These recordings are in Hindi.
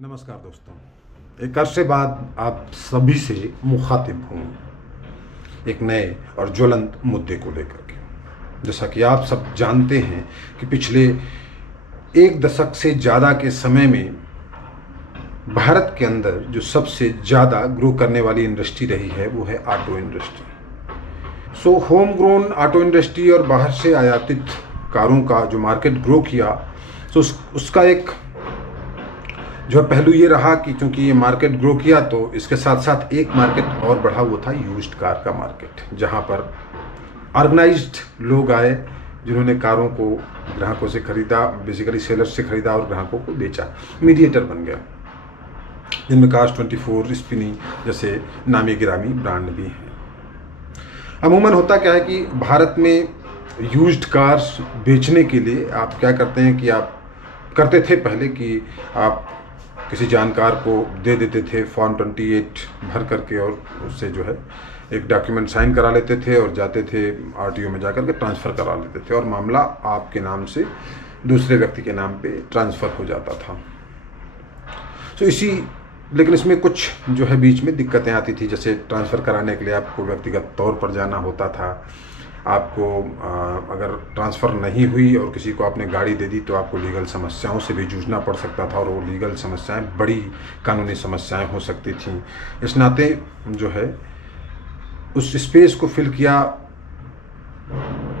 नमस्कार दोस्तों, एक अरसे बाद आप सभी से मुखातिब हूँ एक नए और ज्वलंत मुद्दे को लेकर के। जैसा कि आप सब जानते हैं कि पिछले एक दशक से ज़्यादा के समय में भारत के अंदर जो सबसे ज़्यादा ग्रो करने वाली इंडस्ट्री रही है वो है auto industry. So home grown auto industry और बाहर से आयातित कारों का जो मार्केट ग्रो किया, तो उसका एक जो पहलू ये रहा कि चूंकि ये मार्केट ग्रो किया तो इसके साथ साथ एक मार्केट और बढ़ा, वो था यूज्ड कार का मार्केट, जहाँ पर ऑर्गेनाइज्ड लोग आए जिन्होंने कारों को ग्राहकों से खरीदा, बेसिकली सेलर्स से खरीदा और ग्राहकों को बेचा, मीडिएटर बन गया, जिनमें Cars24, स्पिनी जैसे नामी गिरामी ब्रांड भी हैं। अमूमन होता क्या है कि भारत में यूज्ड कार्स बेचने के लिए आप क्या करते हैं कि आप करते थे पहले कि आप किसी जानकार को दे देते थे फॉर्म 28 भर करके, और उससे जो है एक डॉक्यूमेंट साइन करा लेते थे और जाते थे आरटीओ में जाकर के ट्रांसफ़र करा लेते थे और मामला आपके नाम से दूसरे व्यक्ति के नाम पे ट्रांसफ़र हो जाता था। लेकिन इसमें कुछ जो है बीच में दिक्कतें आती थी, जैसे ट्रांसफ़र कराने के लिए आपको व्यक्तिगत तौर पर जाना होता था। आपको अगर ट्रांसफ़र नहीं हुई और किसी को आपने गाड़ी दे दी तो आपको लीगल समस्याओं से भी जूझना पड़ सकता था, और वो लीगल समस्याएं बड़ी कानूनी समस्याएं हो सकती थीं। इस नाते जो है उस स्पेस को फिल किया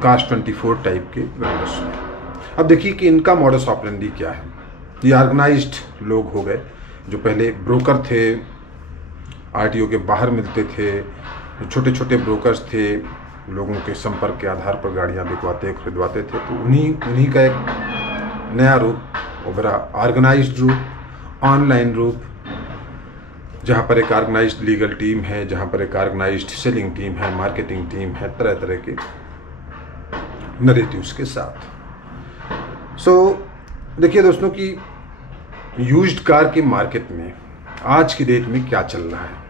Cars24 टाइप के वेंडर्स ने। अब देखिए कि इनका मॉडस ऑपरेंडी क्या है। ये ऑर्गेनाइज्ड लोग हो गए जो पहले ब्रोकर थे, आरटीओ के बाहर मिलते थे, छोटे छोटे ब्रोकर्स थे, लोगों के संपर्क के आधार पर गाड़ियां बिकवाते खरीदवाते थे। तो उन्हीं का एक नया रूप, ओवरा ऑर्गेनाइज्ड रूप, ऑनलाइन रूप, जहां पर एक ऑर्गेनाइज्ड लीगल टीम है, जहां पर एक ऑर्गेनाइज्ड सेलिंग टीम है, मार्केटिंग टीम है, तरह तरह के नरेटिव्स के साथ। देखिए दोस्तों कि यूज्ड कार के मार्केट में आज की डेट में क्या चल रहा है,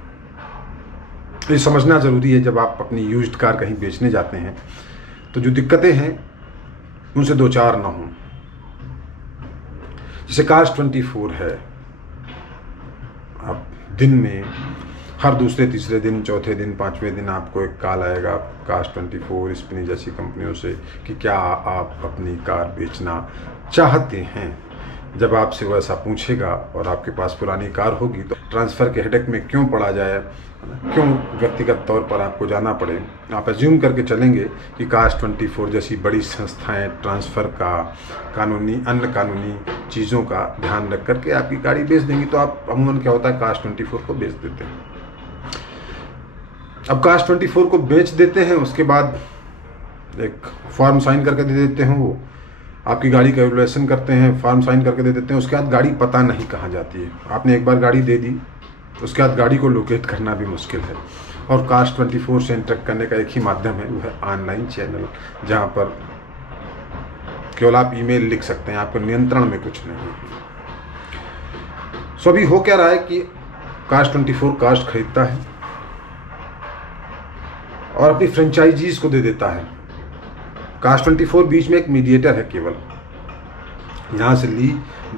ये समझना ज़रूरी है। जब आप अपनी यूज्ड कार कहीं बेचने जाते हैं तो जो दिक्कतें हैं उनसे दो चार ना हों। जैसे Cars24 है, आप दिन में हर दूसरे तीसरे दिन, चौथे दिन, पांचवें दिन आपको एक कॉल आएगा Cars24, स्पिनी जैसी कंपनियों से कि क्या आप अपनी कार बेचना चाहते हैं। जब आपसे वैसा पूछेगा और आपके पास पुरानी कार होगी तो ट्रांसफ़र के हेडेक में क्यों पड़ा जाए, क्यों व्यक्तिगत तौर पर आपको जाना पड़े। आप एज्यूम करके चलेंगे कि Cars24 जैसी बड़ी संस्थाएं ट्रांसफ़र का, कानूनी अन्य कानूनी चीज़ों का ध्यान रख करके आपकी गाड़ी बेच देंगी। तो आप अमूमन क्या होता है, Cars24 को बेच देते हैं। अब Cars24 को बेच देते हैं, उसके बाद एक फॉर्म साइन करके दे देते हैं, वो आपकी गाड़ी का एवलुएशन करते हैं, फॉर्म साइन करके दे देते हैं। उसके बाद गाड़ी पता नहीं कहाँ जाती है। आपने एक बार गाड़ी दे दी, उसके बाद गाड़ी को लोकेट करना भी मुश्किल है। और Cars24 से इंटरेक्ट करने का एक ही माध्यम है, वो है ऑनलाइन चैनल, जहाँ पर केवल आप ईमेल लिख सकते हैं, आपके नियंत्रण में कुछ नहीं है। अभी हो क्या रहा है कि Cars24 कार्स खरीदता है और अपनी फ्रेंचाइजीज को दे देता है। Cars24 बीच में एक मीडिएटर है, केवल यहाँ से ली,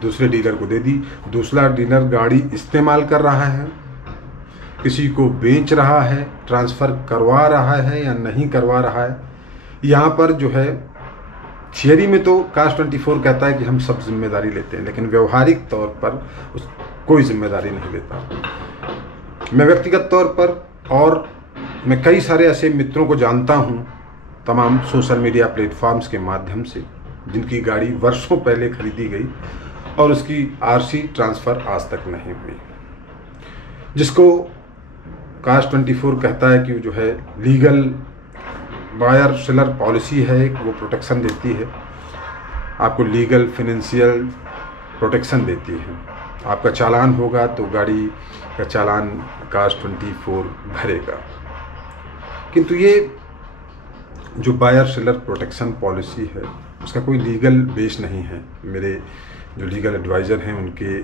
दूसरे डीलर को दे दी, दूसरा डीलर गाड़ी इस्तेमाल कर रहा है, किसी को बेच रहा है, ट्रांसफ़र करवा रहा है या नहीं करवा रहा है। यहाँ पर जो है थियरी में तो Cars24 कहता है कि हम सब जिम्मेदारी लेते हैं, लेकिन व्यवहारिक तौर पर कोई जिम्मेदारी नहीं लेता। मैं व्यक्तिगत तौर पर और मैं कई सारे ऐसे मित्रों को जानता हूँ तमाम सोशल मीडिया प्लेटफॉर्म्स के माध्यम से, जिनकी गाड़ी वर्षों पहले खरीदी गई और उसकी आरसी ट्रांसफ़र आज तक नहीं हुई, जिसको Cars24 कहता है कि जो है लीगल बायर सेलर पॉलिसी है, वो प्रोटेक्शन देती है, आपको लीगल फिनेंशियल प्रोटेक्शन देती है। आपका चालान होगा तो गाड़ी का चालान Cars24 भरेगा। किंतु ये जो बायर सेलर प्रोटेक्शन पॉलिसी है उसका कोई लीगल बेस नहीं है। मेरे जो लीगल एडवाइज़र हैं उनके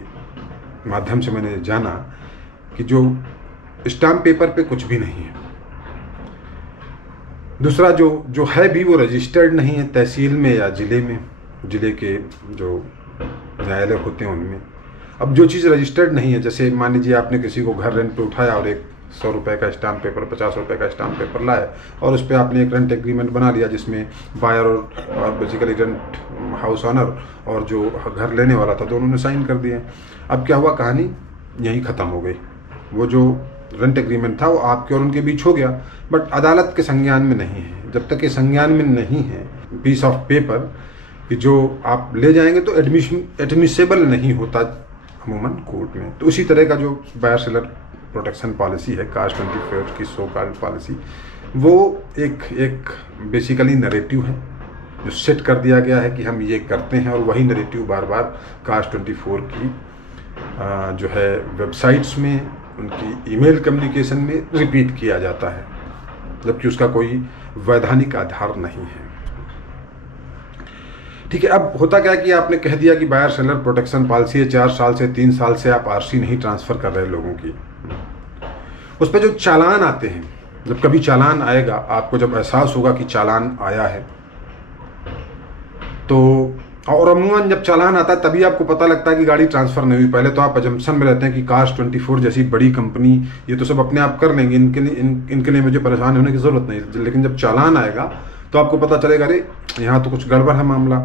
माध्यम से मैंने जाना कि जो स्टाम्प पेपर पे कुछ भी नहीं है। दूसरा जो है भी वो रजिस्टर्ड नहीं है तहसील में या ज़िले में, ज़िले के जो न्यायालय होते हैं उनमें। अब जो चीज़ रजिस्टर्ड नहीं है, जैसे मान लीजिए आपने किसी को घर रेंट पे उठाया और एक 100 रुपये का स्टाम्प पेपर, 50 रुपये का स्टाम्प पेपर लाए और उस पर आपने एक रेंट एग्रीमेंट बना लिया जिसमें बायर और बेसिकली रेंट हाउस ऑनर और जो घर लेने वाला था दोनों ने साइन कर दिए। अब क्या हुआ, कहानी यहीं ख़त्म हो गई। वो जो रेंट एग्रीमेंट था वो आपके और उनके बीच हो गया, बट अदालत के संज्ञान में नहीं है। जब तक ये संज्ञान में नहीं है पीस ऑफ पेपर कि जो आप ले जाएंगे तो एडमिसेबल नहीं होता अमूमन कोर्ट में। तो उसी तरह का जो बायर सेलर प्रोटेक्शन पॉलिसी है, कास्ट 24 की सो कॉल्ड पॉलिसी, वो एक बेसिकली नरेटिव है जो सेट कर दिया गया है कि हम ये करते हैं, और वही नरेटिव बार बार कास्ट 24 की जो है वेबसाइट्स में, उनकी ईमेल कम्युनिकेशन में रिपीट किया जाता है, जबकि उसका कोई वैधानिक आधार नहीं है। ठीक है, अब होता क्या है कि आपने कह दिया कि बायर सेलर प्रोटेक्शन पॉलिसी है, 4 साल से 3 साल से आप आरसी नहीं ट्रांसफ़र कर रहे लोगों की। उस पर जो चालान आते हैं, जब कभी चालान आएगा, आपको जब एहसास होगा कि चालान आया है, तो और अमूमन जब चालान आता है तभी आपको पता लगता है कि गाड़ी ट्रांसफ़र नहीं हुई। पहले तो आप अजम्पशन में रहते हैं कि कास्ट 24 जैसी बड़ी कंपनी ये तो सब अपने आप कर लेंगे, इनके लिए मुझे परेशान होने की ज़रूरत नहीं। लेकिन जब चालान आएगा तो आपको पता चलेगा अरे यहाँ तो कुछ गड़बड़ है मामला।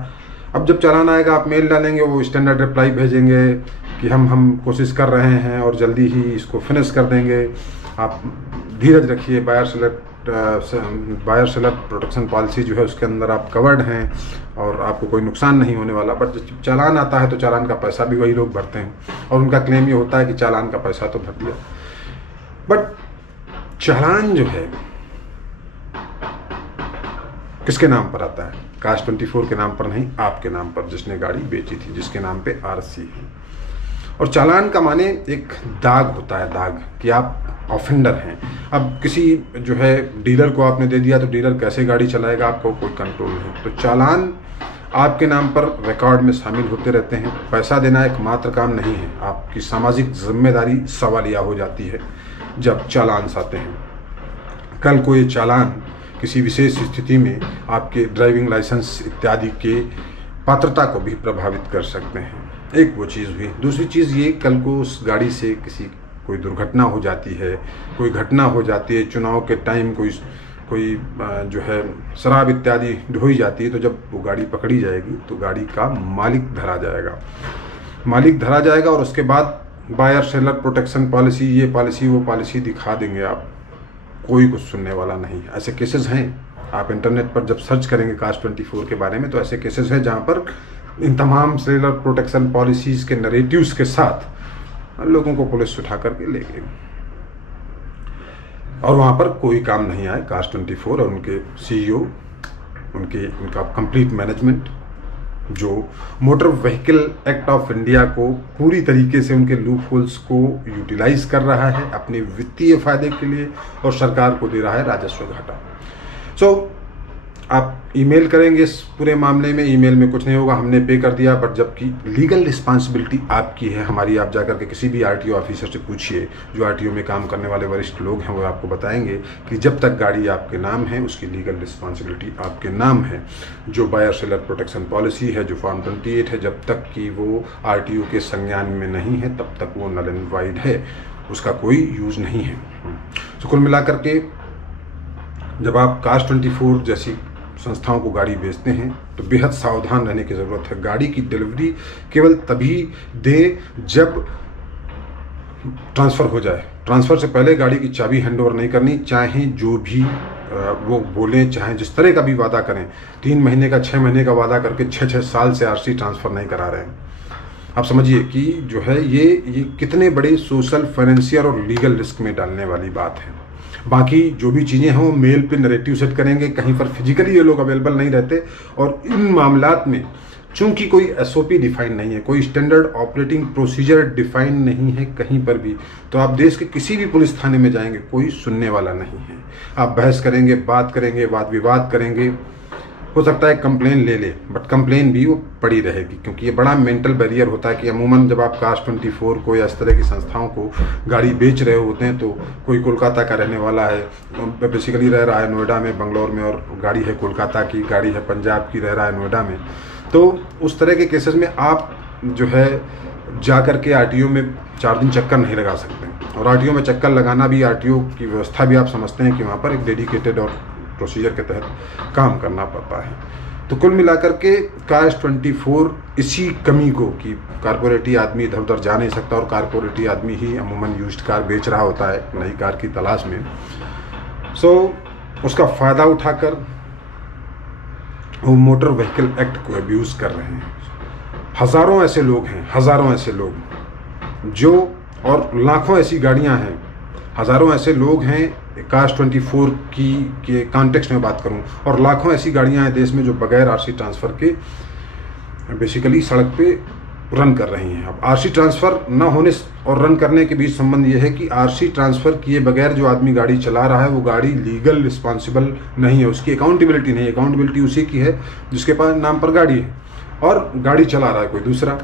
अब जब चालान आएगा आप मेल डालेंगे, वो स्टैंडर्ड रिप्लाई भेजेंगे कि हम कोशिश कर रहे हैं और जल्दी ही इसको फिनिश कर देंगे, आप धीरज रखिए, बायर सेलर प्रोटेक्शन पॉलिसी जो है उसके अंदर आप कवर्ड हैं और आपको कोई नुकसान नहीं होने वाला। बट जब चालान आता है तो चालान का पैसा भी वही लोग भरते हैं और उनका क्लेम ये होता है कि चालान का पैसा तो भर दिया। बट चालान जो है किसके नाम पर आता है? कास्ट 24 के नाम पर नहीं, आपके नाम पर, जिसने गाड़ी बेची थी, जिसके नाम पे आरसी है। और चालान का माने एक दाग होता है, दाग कि आप ऑफेंडर हैं। अब किसी जो है डीलर को आपने दे दिया तो डीलर कैसे गाड़ी चलाएगा, आपको कोई कंट्रोल नहीं। तो चालान आपके नाम पर रिकॉर्ड में शामिल होते रहते हैं। पैसा देना एकमात्र काम नहीं है, आपकी सामाजिक जिम्मेदारी सवालिया हो जाती है जब चालान आते हैं। कल को ये चालान किसी विशेष स्थिति में आपके ड्राइविंग लाइसेंस इत्यादि के पात्रता को भी प्रभावित कर सकते हैं। एक वो चीज़ हुई। दूसरी चीज़ ये, कल को उस गाड़ी से कोई दुर्घटना हो जाती है, कोई घटना हो जाती है, चुनाव के टाइम कोई जो है शराब इत्यादि ढोई जाती है, तो जब वो गाड़ी पकड़ी जाएगी तो गाड़ी का मालिक धरा जाएगा और उसके बाद बायर सेलर प्रोटेक्शन पॉलिसी, ये पॉलिसी वो पॉलिसी दिखा देंगे आप, कोई कुछ सुनने वाला नहीं। ऐसे केसेस हैं, आप इंटरनेट पर जब सर्च करेंगे कास्ट 24 के बारे में तो ऐसे केसेस हैं जहां पर इन तमाम सेलर प्रोटेक्शन पॉलिसीज़ के नरेटिव्स के साथ लोगों को पुलिस उठा करके ले गई और वहाँ पर कोई काम नहीं आया। कास्ट 24 और उनके CEO, उनका कंप्लीट मैनेजमेंट, जो motor vehicle act of India को पूरी तरीके से उनके लूप होल्स को यूटिलाइज कर रहा है अपने वित्तीय फायदे के लिए और सरकार को दे रहा है राजस्व घाटा। सो आप ईमेल करेंगे इस पूरे मामले में, ईमेल में कुछ नहीं होगा, हमने पे कर दिया, बट जबकि लीगल रिस्पांसिबिलिटी आपकी है, हमारी। आप जाकर के किसी भी RTO ऑफिसर से पूछिए, जो RTO में काम करने वाले वरिष्ठ लोग हैं, वो आपको बताएंगे कि जब तक गाड़ी आपके नाम है उसकी लीगल रिस्पांसिबिलिटी आपके नाम है। जो बायर सेलर प्रोटेक्शन पॉलिसी है, जो फॉर्म 28 है, जब तक कि वो RTO के संज्ञान में नहीं है तब तक वो नल एंड वाइड है, उसका कोई यूज़ नहीं है। तो कुल मिलाकर के जब आप कास्ट 24 जैसी संस्थाओं को गाड़ी बेचते हैं तो बेहद सावधान रहने की ज़रूरत है। गाड़ी की डिलीवरी केवल तभी दे जब ट्रांसफ़र हो जाए। ट्रांसफ़र से पहले गाड़ी की चाबी हैंडओवर नहीं करनी, चाहे जो भी वो बोलें, चाहे जिस तरह का भी वादा करें। 3 महीने का 6 महीने का वादा करके 6 साल से RC ट्रांसफ़र नहीं करा रहे हैं। आप समझिए कि जो है ये कितने बड़े सोशल, फाइनेंशियल और लीगल रिस्क में डालने वाली बात है। बाकी जो भी चीज़ें हैं वो मेल पे नरेटिव सेट करेंगे, कहीं पर फिजिकली ये लोग अवेलेबल नहीं रहते। और इन मामलात में चूंकि कोई SOP डिफाइन नहीं है, कोई स्टैंडर्ड ऑपरेटिंग प्रोसीजर डिफाइन नहीं है कहीं पर भी, तो आप देश के किसी भी पुलिस थाने में जाएंगे, कोई सुनने वाला नहीं है। आप बहस करेंगे, बात करेंगे, वाद विवाद करेंगे, हो सकता है कंप्लेन ले ले, बट कंप्लेन भी वो पड़ी रहेगी, क्योंकि ये बड़ा मेंटल बैरियर होता है कि अमूमन जब आप कास्ट 24 को या इस तरह की संस्थाओं को गाड़ी बेच रहे होते हैं तो कोई कोलकाता का रहने वाला है, बेसिकली रह रहा है नोएडा में, बंगलौर में, और गाड़ी है कोलकाता की, गाड़ी है पंजाब की, रह रहा है नोएडा में। तो उस तरह के केसेस में आप जो है जा कर के आरटीओ में 4 दिन चक्कर नहीं लगा सकते। और आरटीओ में चक्कर लगाना भी, आरटीओ की व्यवस्था भी आप समझते हैं कि वहाँ पर एक डेडिकेटेड और प्रोसीजर के तहत काम करना पड़ता है। तो कुल मिलाकर के कास्ट 24 इसी कमी को कि कारपोरेटी आदमी इधर उधर जा नहीं सकता और कारपोरेटी आदमी ही अमूमन यूज्ड कार बेच रहा होता है नई कार की तलाश में, उसका फ़ायदा उठाकर वो मोटर व्हीकल एक्ट को अब्यूज़ कर रहे हैं। हज़ारों ऐसे लोग हैं, हज़ारों ऐसे लोग जो, और लाखों ऐसी गाड़ियां हैं, हज़ारों ऐसे लोग हैं कास्ट 24 की के कॉन्टेक्स्ट में बात करूं, और लाखों ऐसी गाड़ियां हैं देश में जो बगैर आरसी ट्रांसफ़र के बेसिकली सड़क पे रन कर रही हैं। अब आरसी ट्रांसफ़र न होने और रन करने के बीच संबंध ये है कि आरसी ट्रांसफ़र किए बगैर जो आदमी गाड़ी चला रहा है वो गाड़ी लीगल रिस्पॉन्सिबल नहीं है, उसकी अकाउंटेबिलिटी नहीं है। अकाउंटेबिलिटी उसी की है जिसके पास नाम पर गाड़ी है और गाड़ी चला रहा है कोई दूसरा।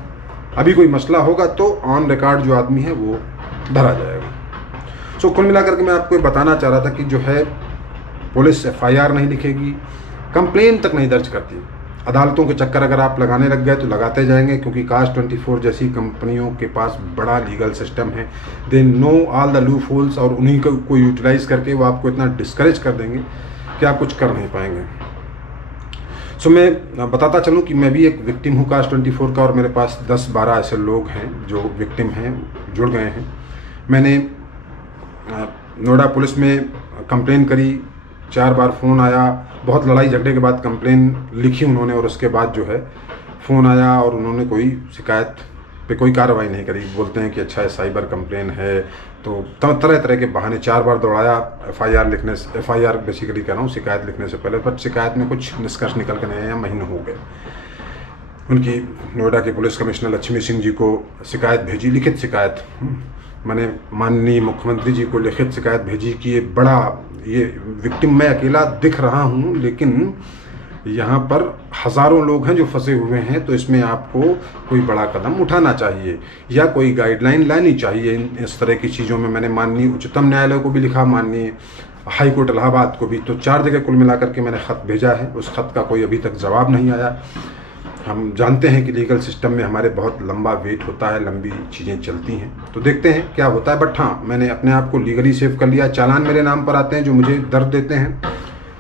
अभी कोई मसला होगा तो ऑन रिकॉर्ड जो आदमी है वो धरा जाएगा। सो कुल मिलाकर के मैं आपको बताना चाह रहा था कि जो है पुलिस एफआईआर नहीं लिखेगी, कंप्लेन तक नहीं दर्ज करती। अदालतों के चक्कर अगर आप लगाने लग गए तो लगाते जाएंगे, क्योंकि कास्ट 24 जैसी कंपनियों के पास बड़ा लीगल सिस्टम है। They know all the loop holes, और उन्हीं को यूटिलाइज करके वो आपको इतना डिस्करेज कर देंगे कि आप कुछ कर नहीं पाएंगे। सो मैं बताता चलूँ कि मैं भी एक विक्टिम हूँ कास्ट 24 का, और मेरे पास 10-12 ऐसे लोग हैं जो विक्टिम हैं, जुड़ गए हैं। मैंने नोएडा पुलिस में कंप्लेन करी, 4 बार फ़ोन आया, बहुत लड़ाई झगड़े के बाद कंप्लेन लिखी उन्होंने, और उसके बाद जो है फ़ोन आया और उन्होंने कोई शिकायत पे कोई कार्रवाई नहीं करी। बोलते हैं कि अच्छा है साइबर कंप्लेन है, तो तरह तरह के बहाने 4 बार दौड़ाया एफआईआर लिखने से, एफआईआर बेसिकली कह रहा हूँ शिकायत लिखने से पहले, पर शिकायत में कुछ निष्कर्ष निकल कर नहीं आया, महीने हो गए। उनकी नोएडा के पुलिस कमिश्नर लक्ष्मी सिंह जी को शिकायत भेजी, लिखित शिकायत, मैंने माननीय मुख्यमंत्री जी को लिखित शिकायत भेजी कि ये विक्टिम मैं अकेला दिख रहा हूँ, लेकिन यहाँ पर हज़ारों लोग हैं जो फंसे हुए हैं, तो इसमें आपको कोई बड़ा कदम उठाना चाहिए या कोई गाइडलाइन लानी चाहिए इस तरह की चीज़ों में। मैंने माननीय उच्चतम न्यायालय को भी लिखा, माननीय हाई कोर्ट इलाहाबाद को भी, तो 4 जगह कुल मिलाकर के मैंने ख़त भेजा है। उस ख़त का कोई अभी तक जवाब नहीं आया। हम जानते हैं कि लीगल सिस्टम में हमारे बहुत लंबा वेट होता है, लंबी चीज़ें चलती हैं, तो देखते हैं क्या होता है। बट हाँ, मैंने अपने आप को लीगली सेव कर लिया। चालान मेरे नाम पर आते हैं जो मुझे दर्द देते हैं,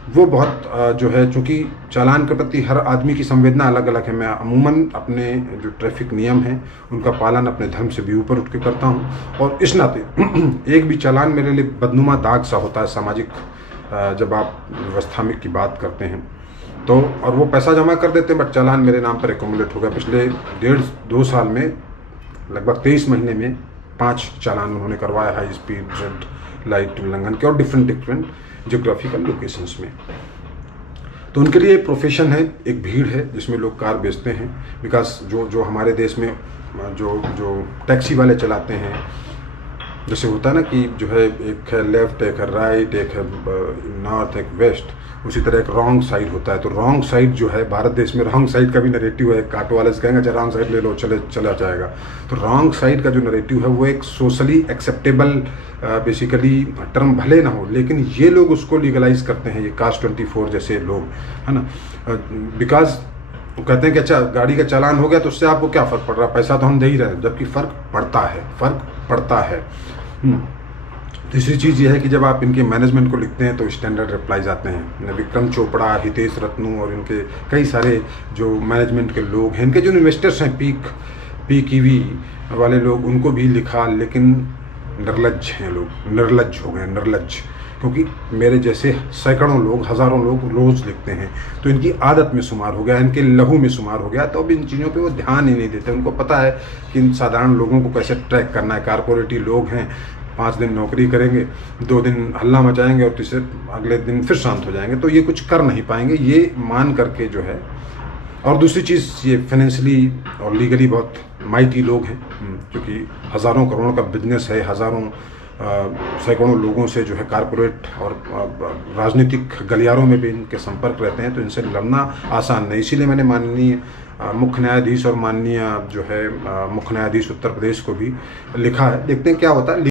वो बहुत जो है, चूँकि चालान के प्रति हर आदमी की संवेदना अलग अलग है। मैं अमूमन अपने जो ट्रैफिक नियम हैं उनका पालन अपने धर्म से भी ऊपर उठ के करता हूँ, और इस नाते एक भी चालान मेरे लिए बदनुमा दाग सा होता है सामाजिक, जब आप व्यवस्था में की बात करते हैं तो। और वो पैसा जमा कर देते हैं, बट चालान मेरे नाम पर एकोमुलेट हो गया। पिछले 1.5-2 साल में लगभग 23 महीने में 5 चालान उन्होंने करवाया हाई स्पीड रेड लाइट उल्लंघन के, और डिफरेंट जियोग्राफिकल लोकेशंस में। तो उनके लिए प्रोफेशन है, एक भीड़ है जिसमें लोग कार बेचते हैं। बिकॉज जो हमारे देश में जो टैक्सी वाले चलाते हैं, जैसे होता है ना कि जो है एक है लेफ्ट, एक है राइट, एक है नॉर्थ, एक वेस्ट, उसी तरह एक रॉन्ग साइड होता है। तो रॉन्ग साइड जो है, भारत देश में रॉन्ग साइड का भी नरेटिव है। ऑटो वाले से कहेंगे अच्छा रॉन्ग साइड ले लो, चला जाएगा। तो रॉन्ग साइड का जो नरेटिव है वो एक सोशली एक्सेप्टेबल बेसिकली टर्म भले ना हो, लेकिन ये लोग उसको लीगलाइज करते हैं, ये कास्ट 24 जैसे लोग, है ना। बिकॉज वो कहते हैं कि अच्छा गाड़ी का चालान हो गया तो उससे आपको क्या फ़र्क पड़ रहा है, पैसा तो हम दे ही रहे हैं, जबकि फ़र्क पड़ता है। तीसरी चीज़ ये है कि जब आप इनके मैनेजमेंट को लिखते हैं तो स्टैंडर्ड रिप्लाईज आते हैं। विक्रम चोपड़ा, हितेश रत्नू और इनके कई सारे जो मैनेजमेंट के लोग हैं, इनके जो इन्वेस्टर्स हैं पीक ईवी वाले लोग, उनको भी लिखा, लेकिन निर्लज्ज हैं लोग, निर्लज्ज हो गए, निर्लज्ज। क्योंकि मेरे जैसे सैकड़ों लोग, हज़ारों लोग रोज़ लिखते हैं, तो इनकी आदत में शुमार हो गया, इनके लहू में शुमार हो गया। तो अब इन चीज़ों पे वो ध्यान ही नहीं देते। उनको पता है कि इन साधारण लोगों को कैसे ट्रैक करना है। कारपोरेटी लोग हैं, 5 दिन नौकरी करेंगे, 2 दिन हल्ला मचाएंगे और तीसरे अगले दिन फिर शांत हो जाएंगे, तो ये कुछ कर नहीं पाएंगे, ये मान करके जो है। और दूसरी चीज़, ये फाइनेंशियली और लीगली बहुत माइटी लोग हैं, क्योंकि हज़ारों करोड़ों का बिजनेस है, हज़ारों सैकड़ों लोगों से जो है कारपोरेट और राजनीतिक गलियारों में भी इनके संपर्क रहते हैं, तो इनसे लड़ना आसान नहीं। इसीलिए मैंने माननीय मुख्य न्यायाधीश और माननीय जो है मुख्य न्यायाधीश उत्तर प्रदेश को भी लिखा है। देखते हैं क्या होता है।